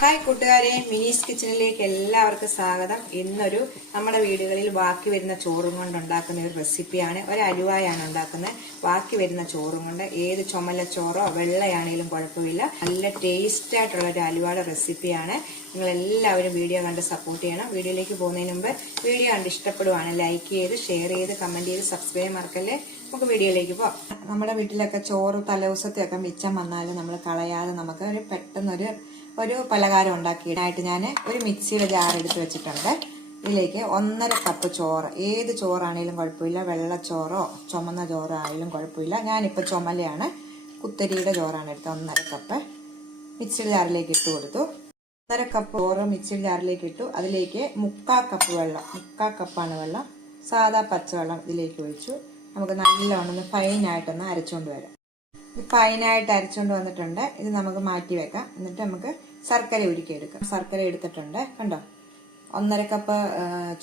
Hi കൂട്ടുകാരെ മിനീസ് കിച്ചണിലേക്ക് എല്ലാവർക്കും സ്വാഗതം. ഇന്നൊരു നമ്മുടെ വീടുകളിൽ ബാക്കി വരുന്ന ചോറും കൊണ്ട് ഉണ്ടാക്കുന്ന ഒരു റെസിപ്പിയാണ്. ഒരു അലുവായാണ് ഉണ്ടാക്കുന്നത്. ബാക്കി വരുന്ന ചോറും കൊണ്ട്. ഏത് ചുമല ചോറോ വെള്ളയാണെങ്കിലും കുഴപ്പമില്ല. നല്ല ടേസ്റ്റ് ആയിട്ടുള്ള ഒരു അലുവയുടെ റെസിപ്പിയാണ്. നിങ്ങൾ എല്ലാവരും വീഡിയോ കണ്ട് സപ്പോർട്ട് ചെയ്യണം. വീഡിയോയിലേക്ക് പോകുന്നതിന് മുമ്പ് വീഡിയോ കണ്ട് ഇഷ്ടപ്പെടുവാണ് ലൈക്ക് ചെയ്ത് ഷെയർ ചെയ്ത് കമന്റ് ചെയ്ത് സബ്സ്ക്രൈബ് മറക്കല്ലേ? നമുക്ക് വീഡിയോയിലേക്ക് പോവാം. നമ്മുടെ വീട്ടിലൊക്കെ ചോറ് തലേദിവസത്തെ ഒക്കെ മിച്ചം വന്നാൽ നമ്മൾ കളയാതെ നമുക്ക് ഒരു പെട്ടെന്നൊരു ഒരു പലഹാരം ഉണ്ടാക്കിയിട്ടായിട്ട് ഞാൻ ഒരു മിക്സിയുടെ ജാർ എടുത്ത് വെച്ചിട്ടുണ്ട്. ഇതിലേക്ക് ഒന്നര കപ്പ് ചോറ്. ഏത് ചോറാണെങ്കിലും കുഴപ്പമില്ല. വെള്ളച്ചോറോ ചുമന്ന ചോറോ ആയാലും കുഴപ്പമില്ല. ഞാനിപ്പോൾ ചുമലയാണ്. കുത്തരിയുടെ ചോറാണ് എടുത്തത്. ഒന്നര കപ്പ് മിക്സിയുടെ ജാറിലേക്ക് ഇട്ട് കൊടുത്തു. ഒന്നര കപ്പ് ചോറ് മിക്സിയുടെ ജാറിലേക്ക് ഇട്ടു. അതിലേക്ക് മുക്കാൽ കപ്പ് വെള്ളം മുക്കാൽ കപ്പാണ് വെള്ളം. സാധാ പച്ചവെള്ളം ഇതിലേക്ക് ഒഴിച്ചു. നമുക്ക് നല്ലോണം ഫൈനായിട്ടൊന്ന് അരച്ചുകൊണ്ട് വരാം. ഇത് ഫൈനായിട്ട് അരച്ചുകൊണ്ട് വന്നിട്ടുണ്ട്. ഇത് നമുക്ക് മാറ്റി വെക്കാം. എന്നിട്ട് നമുക്ക് ശർക്കര ഉരുക്കിയെടുക്കാം. ശർക്കര എടുത്തിട്ടുണ്ട്. കണ്ടോ? ഒന്നര കപ്പ്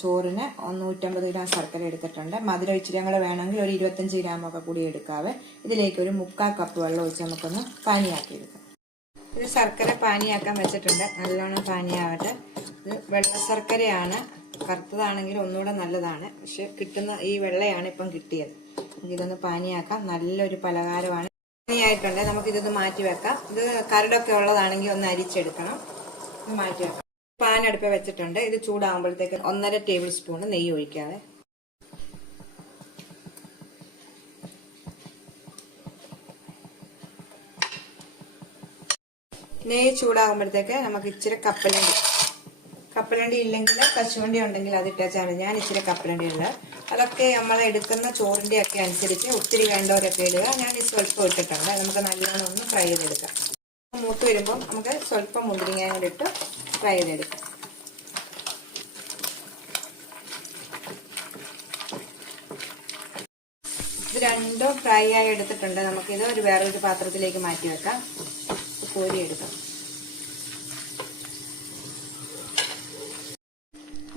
ചോറിന് നൂറ്റമ്പത് ഗ്രാം ശർക്കര എടുത്തിട്ടുണ്ട്. മധുരം ഇച്ചിരി കൂടെ വേണമെങ്കിൽ ഒരു ഇരുപത്തഞ്ച് ഗ്രാം ഒക്കെ കൂടി എടുക്കാവേ. ഇതിലേക്ക് ഒരു മുക്കാൽ കപ്പ് വെള്ളം ഒഴിച്ച് നമുക്കൊന്ന് പാനിയാക്കി എടുക്കാം ഇത് ശർക്കര പാനിയാക്കാൻ വെച്ചിട്ടുണ്ട്. നല്ലോണം പാനിയാവട്ടെ. ഇത് വെള്ള ശർക്കരയാണ്. കറുത്തതാണെങ്കിൽ ഒന്നുകൂടെ നല്ലതാണ്. പക്ഷെ കിട്ടുന്ന ഈ വെള്ളയാണ് ഇപ്പം കിട്ടിയത്. നമുക്കിതൊന്ന് പാനിയാക്കാം. നല്ലൊരു പലഹാരമാണ്. പാനിയായിട്ടുണ്ട്. നമുക്കിതൊന്ന് മാറ്റി വെക്കാം. ഇത് കരടൊക്കെ ഉള്ളതാണെങ്കിൽ ഒന്ന് അരിച്ചെടുക്കണം. മാറ്റി വെക്കാം. പാൻ അടുപ്പ് വെച്ചിട്ടുണ്ട്. ഇത് ചൂടാകുമ്പോഴത്തേക്ക് ഒന്നര ടേബിൾ സ്പൂൺ നെയ്യ് ഒഴിക്കാതെ നെയ്യ് ചൂടാകുമ്പോഴത്തേക്ക് നമുക്ക് ഇച്ചിരി കപ്പലണ്ടി. കപ്പലണ്ടി ഇല്ലെങ്കിൽ കശുവണ്ടി ഉണ്ടെങ്കിൽ അത് ഇട്ടാച്ചാണ് ഞാൻ ഇച്ചിരി കപ്പലണ്ടി ഉണ്ട് അതൊക്കെ നമ്മൾ എടുക്കുന്ന ചോറിന്റെ ഒക്കെ അനുസരിച്ച് ഒത്തിരി വേണ്ടവരൊക്കെ ഇടുക. ഞാൻ ഈ സ്വല്പം ഇട്ടിട്ടുണ്ട് നമുക്ക് നല്ലോണം ഒന്ന് ഫ്രൈ ചെയ്തെടുക്കാം. മൂത്ത് വരുമ്പോൾ നമുക്ക് സ്വല്പം മുന്തിരിങ്ങയും കൂടി ഇട്ട് ഫ്രൈ ചെയ്തെടുക്കാം. ഇത് രണ്ടും ഫ്രൈ ആയി എടുത്തിട്ടുണ്ട്. നമുക്കിത് ഒരു വേറൊരു പാത്രത്തിലേക്ക് മാറ്റി വെക്കാം. കോരി എടുക്കാം.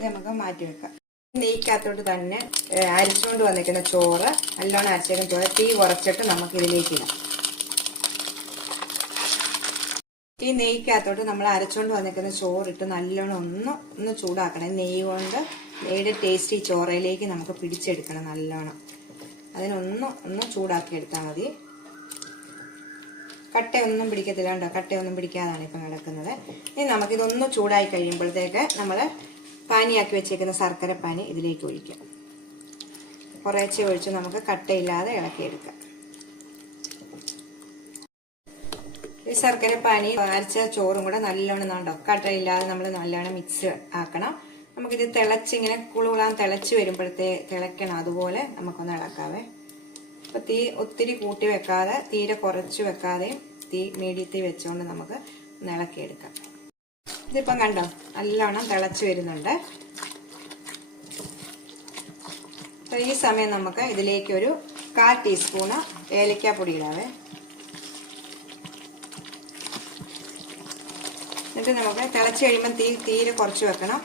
നമുക്ക് മാറ്റി വെക്കാം. നെയ്ക്കകത്തോട്ട് തന്നെ അരിച്ചുകൊണ്ട് വന്നിരിക്കുന്ന ചോറ് നല്ലോണം അരച്ചേക്കും ചോറ് തീ കുറച്ചിട്ട് നമുക്ക് ഇതിലേക്ക് ഇടാം. ഈ നെയ്ക്കകത്തോട്ട് നമ്മൾ അരച്ചുകൊണ്ട് വന്നിരിക്കുന്ന ചോറിട്ട് നല്ലോണം ഒന്ന് ഒന്ന് ചൂടാക്കണം. നെയ്യ് കൊണ്ട് നെയ്യുടെ ടേസ്റ്റ് ഈ ചോറയിലേക്ക് നമുക്ക് പിടിച്ചെടുക്കണം നല്ലോണം. അതിനൊന്ന് ഒന്ന് ചൂടാക്കി എടുത്താൽ മതി. കട്ടയൊന്നും പിടിക്കത്തില്ല കേട്ടോ കട്ടയൊന്നും പിടിക്കാതാണ് ഇപ്പം കിടക്കുന്നത് ഇനി നമുക്കിതൊന്ന് ചൂടായി കഴിയുമ്പോഴത്തേക്ക് നമ്മൾ പാനിയാക്കി വെച്ചേക്കുന്ന ശർക്കര പാനി ഇതിലേക്ക് ഒഴിക്കാം. കുറേശ്ശെ ഒഴിച്ച് നമുക്ക് കട്ടയില്ലാതെ ഇളക്കിയെടുക്കാം. ഈ ശർക്കര പാനി അരച്ച ചോറും കൂടെ നല്ലോണം നാണ്ടോ കട്ടയില്ലാതെ നമ്മൾ നല്ലോണം മിക്സ് ആക്കണം. നമുക്കിത് തിളച്ചിങ്ങനെ കുളുകുളാൻ തിളച്ച് വരുമ്പോഴത്തേ തിളയ്ക്കണം അതുപോലെ നമുക്കൊന്ന് ഇളക്കാവേ. അപ്പൊ തീ ഒത്തിരി കൂട്ടി വെക്കാതെ തീരെ കുറച്ച് വെക്കാതെയും തീ മീഡിയത്തിൽ വെച്ചുകൊണ്ട് നമുക്ക് ഒന്ന് ഇളക്കിയെടുക്കാം. ഇതിപ്പം കണ്ടോ നല്ലോണം തിളച്ച് വരുന്നുണ്ട്. അപ്പം ഈ സമയം നമുക്ക് ഇതിലേക്ക് ഒരു കാൽ ടീസ്പൂണ് ഏലക്കാപ്പൊടി ഇടാവേ എന്നിട്ട് നമുക്ക് തിളച്ച് കഴിയുമ്പം തീ തീരെ കുറച്ച് വെക്കണം.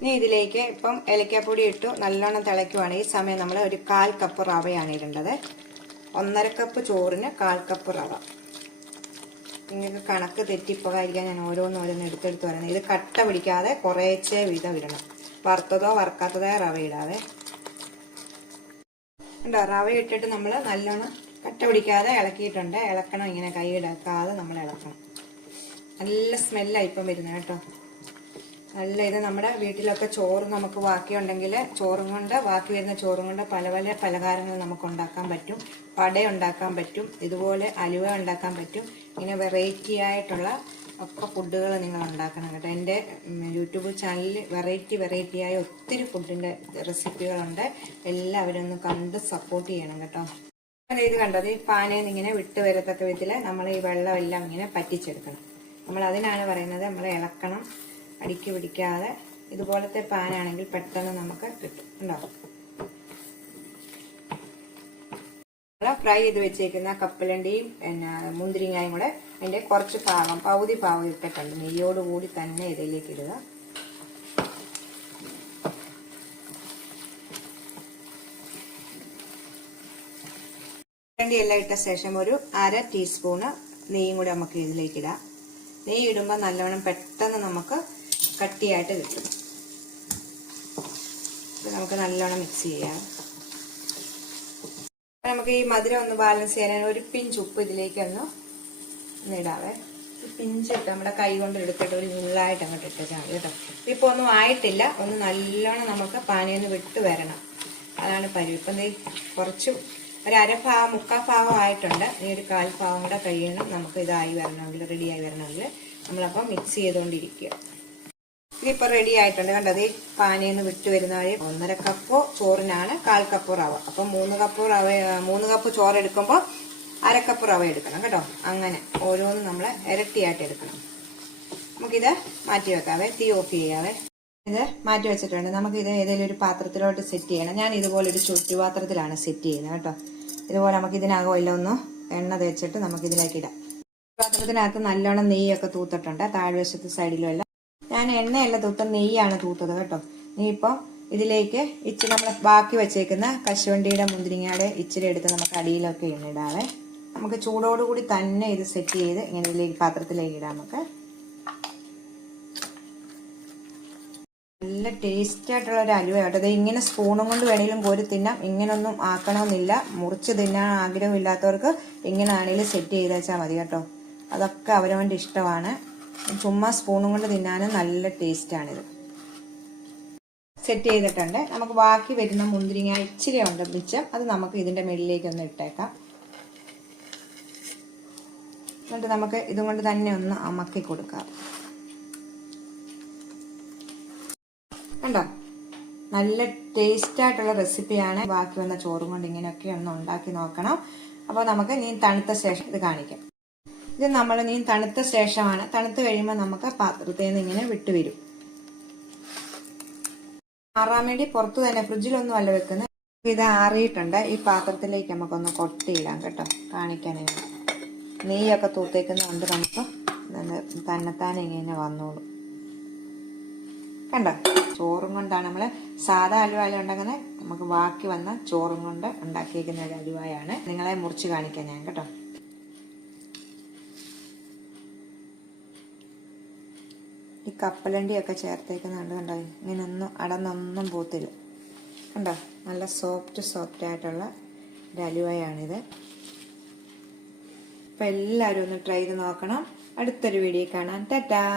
ഇനി ഇതിലേക്ക് ഇപ്പം ഏലക്കാപ്പൊടി ഇട്ടു നല്ലോണം തിളയ്ക്കുവാണ്. ഈ സമയം നമ്മൾ ഒരു കാൽ കപ്പ് റവയാണ് ഇടേണ്ടത്. ഒന്നര കപ്പ് ചോറിന് കാൽ കപ്പ് റവ. നിങ്ങൾക്ക് കണക്ക് തെറ്റിപ്പോകാതിരിക്കാൻ ഞാൻ ഓരോന്നോരോന്ന് എടുത്തെടുത്ത് പറയുന്നത് ഇത് കട്ട പിടിക്കാതെ കുറേച്ചേ വീതം ഇടണം. വറുത്തതോ വറുക്കാത്തതോ റവ ഇടാതെ ഉണ്ടോ റവ ഇട്ടിട്ട് നമ്മൾ നല്ലോണം കട്ട പിടിക്കാതെ ഇളക്കിയിട്ടുണ്ട്. ഇളക്കണം ഇങ്ങനെ കൈ ഇടക്കാതെ നമ്മൾ ഇളക്കണം. നല്ല സ്മെല്ലായി ഇപ്പം വരുന്നത് കേട്ടോ. നല്ല ഇത് നമ്മുടെ വീട്ടിലൊക്കെ ചോറ് നമുക്ക് ബാക്കിയുണ്ടെങ്കിൽ ചോറും കൊണ്ട് ബാക്കി വരുന്ന ചോറും കൊണ്ട് പല പല പലഹാരങ്ങൾ നമുക്ക് ഉണ്ടാക്കാൻ പറ്റും. പട ഉണ്ടാക്കാൻ പറ്റും. ഇതുപോലെ അലുവ ഉണ്ടാക്കാൻ പറ്റും. ഇങ്ങനെ വെറൈറ്റി ആയിട്ടുള്ള ഒക്കെ ഫുഡുകൾ നിങ്ങൾ ഉണ്ടാക്കണം കേട്ടോ. എന്റെ യൂട്യൂബ് ചാനലിൽ വെറൈറ്റി വെറൈറ്റി ആയ ഒത്തിരി ഫുഡിന്റെ റെസിപ്പികളുണ്ട് എല്ലാവരും ഒന്ന് കണ്ട് സപ്പോർട്ട് ചെയ്യണം കേട്ടോ. ഇത് കണ്ടത് ഈ പാനയിൽ നിന്ന് ഇങ്ങനെ വിട്ട് വരത്തക്ക വിധത്തിൽ നമ്മൾ ഈ വെള്ളമെല്ലാം ഇങ്ങനെ പറ്റിച്ചെടുക്കണം. നമ്മൾ അതിനാണ് പറയുന്നത് നമ്മൾ ഇളക്കണം. അടിക്ക് പിടിക്കാതെ ഇതുപോലത്തെ പാനാണെങ്കിൽ പെട്ടെന്ന് നമുക്ക് കിട്ടും ഉണ്ടാവും ഫ്രൈ ചെയ്ത് വെച്ചേക്കുന്ന കപ്പലണ്ടിയും പിന്നെ മുന്തിരിങ്ങായും കൂടെ അതിന്റെ കുറച്ച് പാകം പകുതി പാകം ഇട്ടിട്ടുണ്ട്. നെയ്യോടുകൂടി തന്നെ ഇതിലേക്ക് ഇടുക. വേണ്ടി എല്ലാം ഇട്ട ശേഷം ഒരു അര ടീസ്പൂണ് നെയ്യും കൂടി നമുക്ക് ഇതിലേക്ക് ഇടാം. നെയ്യ് ഇടുമ്പോൾ നല്ലവണ്ണം പെട്ടെന്ന് നമുക്ക് കട്ടിയായിട്ട് കിട്ടും. നമുക്ക് നല്ലോണം മിക്സ് ചെയ്യാം. നമുക്ക് ഈ മധുരം ഒന്ന് ബാലൻസ് ചെയ്യാൻ ഒരു പിഞ്ച് ഉപ്പ് ഇതിലേക്ക് ഒന്ന് ഒന്ന് ഇടാവേ പിഞ്ച് ഇട്ട് നമ്മുടെ കൈ കൊണ്ട് എടുത്തിട്ട് ഒരു നുള്ളായിട്ട് അങ്ങോട്ട് ഇട്ടാൽ മതി കേട്ടോ. ഇപ്പൊ ഒന്നും ആയിട്ടില്ല. ഒന്ന് നല്ലോണം നമുക്ക് പാനിയൊന്ന് വിട്ട് വരണം. അതാണ് പരി ഇപ്പം നീ കുറച്ച് ഒരു അരഭാഗം മുക്കാൽ ഭാഗം ആയിട്ടുണ്ട്. നീ ഒരു കാൽ ഭാഗം കൂടെ കഴിയണം. നമുക്ക് ഇതായി വരണമെങ്കിൽ റെഡിയായി വരണമെങ്കിൽ നമ്മളപ്പം മിക്സ് ചെയ്തുകൊണ്ടിരിക്കുക. ഇതിപ്പോൾ റെഡി ആയിട്ടുണ്ട്. കണ്ടത് ഈ നിന്ന് വിട്ട് വരുന്ന വഴി ഒന്നര കപ്പ് ചോറിനാണ് കാൽ കപ്പ് റവ. അപ്പം മൂന്ന് കപ്പ് റവ മൂന്ന് കപ്പ് ചോറ് എടുക്കുമ്പോൾ അര കപ്പ് റവ എടുക്കണം കേട്ടോ. അങ്ങനെ ഓരോന്നും നമ്മൾ ഇരട്ടിയായിട്ട് എടുക്കണം. നമുക്കിത് മാറ്റി വെക്കാവേ തീ ഓഫ് ചെയ്യാവേ. ഇത് മാറ്റി വെച്ചിട്ടുണ്ട്. നമുക്ക് ഇത് ഏതെങ്കിലും ഒരു പാത്രത്തിലോട്ട് സെറ്റ് ചെയ്യണം. ഞാൻ ഇതുപോലെ ഒരു ചുറ്റുപാത്രത്തിലാണ് സെറ്റ് ചെയ്യുന്നത് കേട്ടോ. ഇതുപോലെ നമുക്ക് ഇതിനകം എല്ലാം ഒന്ന് എണ്ണ തേച്ചിട്ട് നമുക്ക് ഇതിലേക്ക് ഇടാം. പാത്രത്തിനകത്ത് നല്ലോണം നെയ്യൊക്കെ തൂത്തിട്ടുണ്ട്. താഴ്വശത്ത് സൈഡിലും എല്ലാം ഞാൻ എണ്ണയല്ല തൂത്ത നെയ്യാണ് തൂത്തത് കേട്ടോ. നീ ഇപ്പോൾ ഇതിലേക്ക് ഇച്ചിരി നമ്മൾ ബാക്കി വെച്ചേക്കുന്ന കശുവണ്ടിയുടെ മുന്തിരിങ്ങയുടെ ഇച്ചിരി എടുത്ത് നമുക്ക് അടിയിലൊക്കെ ഇടാവേ. നമുക്ക് ചൂടോടുകൂടി തന്നെ ഇത് സെറ്റ് ചെയ്ത് ഇങ്ങനെ ഇതിലേക്ക് പാത്രത്തിലേക്ക് ഇടാം നമുക്ക്. നല്ല ടേസ്റ്റി ആയിട്ടുള്ള ഒരു അലുവ കേട്ടോ. അത് ഇങ്ങനെ സ്പൂണും കൊണ്ട് വേണമെങ്കിലും കോരി തിന്നാം. ഇങ്ങനൊന്നും ആക്കണമെന്നില്ല. മുറിച്ച് തിന്നാൻ ആഗ്രഹമില്ലാത്തവർക്ക് ഇങ്ങനെ ആണെങ്കിലും സെറ്റ് ചെയ്ത് വെച്ചാൽ മതി കേട്ടോ. അതൊക്കെ അവരവന്റെ ഇഷ്ടമാണ്. ചുമ്മാ സ്പൂണും കൊണ്ട് തിന്നാനും നല്ല ടേസ്റ്റാണിത് സെറ്റ് ചെയ്തിട്ടുണ്ട്. നമുക്ക് ബാക്കി വരുന്ന മുന്തിരിങ്ങ ഇച്ചിരി ഉണ്ട് മിച്ചം. അത് നമുക്ക് ഇതിന്റെ ഒന്ന് ഇട്ടേക്കാം. എന്നിട്ട് നമുക്ക് ഇതും കൊണ്ട് തന്നെ ഒന്ന് അമക്കി കൊടുക്കാം. കണ്ടോ? നല്ല ടേസ്റ്റ് ആയിട്ടുള്ള റെസിപ്പിയാണ് ബാക്കി വന്ന ചോറും കൊണ്ട് ഇങ്ങനെയൊക്കെ ഒന്ന് ഉണ്ടാക്കി നോക്കണം. അപ്പോൾ നമുക്ക് ഇനി തണുത്ത ശേഷം ഇത് കാണിക്കാം. ഇത് നമ്മൾ നീ തണുത്ത ശേഷമാണ്. തണുത്ത് കഴിയുമ്പോൾ നമുക്ക് പാത്രത്തിൽ നിന്ന് ഇങ്ങനെ വിട്ടുവരും ആറാൻ വേണ്ടി പുറത്ത് തന്നെ ഫ്രിഡ്ജിലൊന്നും അല്ല വെക്കുന്നത് ഇത് ആറിയിട്ടുണ്ട്. ഈ പാത്രത്തിലേക്ക് നമുക്കൊന്ന് കൊട്ടിയിടാം കേട്ടോ. കാണിക്കാനായിട്ട് നെയ്യൊക്കെ തൂത്തേക്കുന്നതുകൊണ്ട് നമുക്ക് തന്നെത്താനെ ഇങ്ങനെ വന്നോളൂ. കണ്ടോ? ചോറും കൊണ്ടാണ് നമ്മൾ സാധാ അലുവാല ഉണ്ടാക്കുന്നത് നമുക്ക് ബാക്കി വന്ന ചോറും കൊണ്ട് ഉണ്ടാക്കിയിരിക്കുന്ന ഒരു അലുവായാണ്. നിങ്ങളെ മുറിച്ച് കാണിക്കാൻ ഞാൻ കേട്ടോ. ഈ കപ്പലണ്ടിയൊക്കെ ചേർത്തേക്കുന്നുണ്ട് കണ്ടോ ഇങ്ങനൊന്നും അടന്നൊന്നും പോത്തില്ല. കണ്ടോ നല്ല സോഫ്റ്റ് സോഫ്റ്റ് ആയിട്ടുള്ള ഒരു അലുവയാണിത്. അപ്പം എല്ലാവരും ഒന്ന് ട്രൈ ചെയ്ത് നോക്കണം. അടുത്തൊരു വീഡിയോ കാണാൻ ടാറ്റാ!